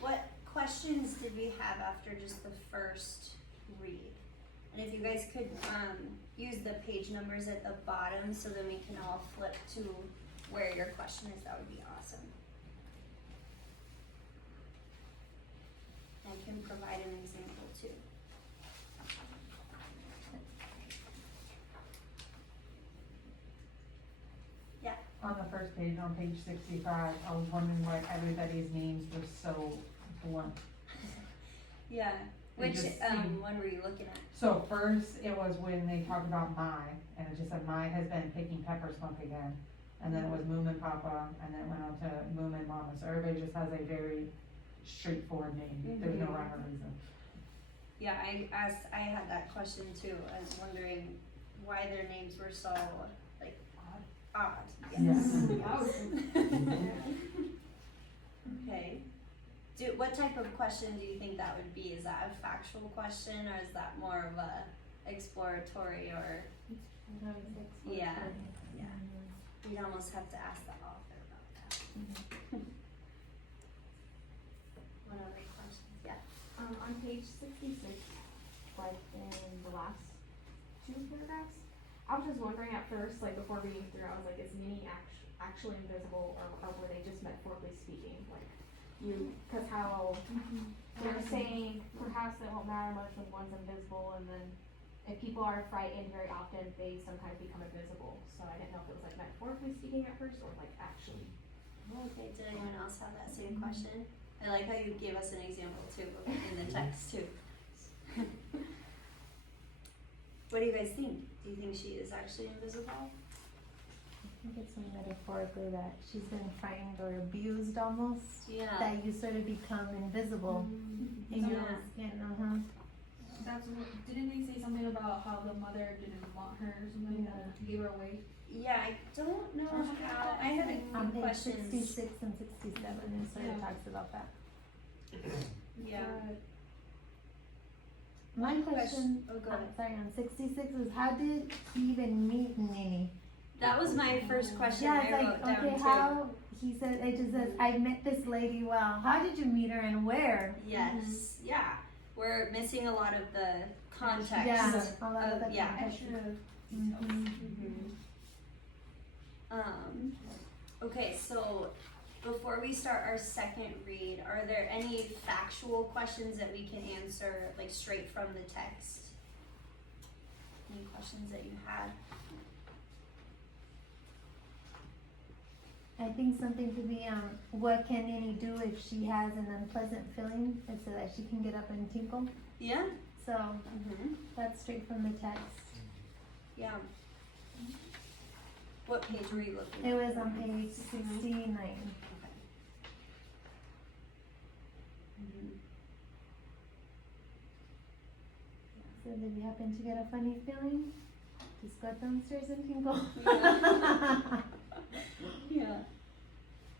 What questions did we have after just the first read? And if you guys could, use the page numbers at the bottom so then we can all flip to where your question is, that would be awesome. I can provide an example too. Yeah. On the first page, on page 65, I was wondering why everybody's names were so blunt. Yeah. It Which, just seemed- one were you looking at? So first, it was when they talked about Mai, and it just said Mai has been picking pepper skunk again. And then it was Moom and Papa, and then it went on to Moom and Mama, so everybody just has a very straightforward name, there's no Mhm. rhyme or reason. Yeah, I had that question too. I was wondering why their names were so, like, odd. Yes. Okay. What type of question do you think that would be? Is that a factual question or is that more of a exploratory or? Yeah. Yeah. We'd almost have to ask the author about that. What other questions? Yeah. On page 66, like in the last two paragraphs, I was just wondering at first, like before reading through, I was like, is Minnie actually invisible or were they just metaphorically speaking? Like, cause how they're saying perhaps it won't matter much when one's invisible, and then if people are frightened very often, they sometimes become invisible. So I didn't know if it was like metaphorically speaking at first or like actually. Okay, did anyone else have that same question? I like how you gave us an example too in the text too. What do you guys think? Do you think she is actually invisible? I think it's metaphorically that she's been frightened or abused almost. Yeah. That you sort of become invisible in your Yeah. skin. That's what, didn't they say something about how the mother didn't want her or something that gave her away? Yeah, I don't know how. I had a On few page questions. 66 and 67, it sort of Yeah. talks about that. Yeah. My question, Oh, go ahead. sorry, on 66 is how did he even meet Nini? That was my first question Yeah, I it's wrote like, down okay, too. how, he said, it just says, I met this lady well. How did you meet her and where? Yes, yeah. We're missing a lot of the context. Yeah, a lot of the yeah. I context. should have. Mhm. Okay, so before we start our second read, are there any factual questions that we can answer like straight from the text? Any questions that you had? I think something could be, what can Nini do if she has an unpleasant feeling, and so that she can get up and tinkle? Yeah? So, Mm-hmm. that's straight from the text. Yeah. What page were you looking It at? was on page 69. Okay. Mhm. So if you happen to get a funny feeling, just go downstairs and tinkle. Yeah. Yeah.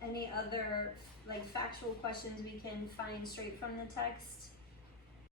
Any other like factual questions we can find straight from the text?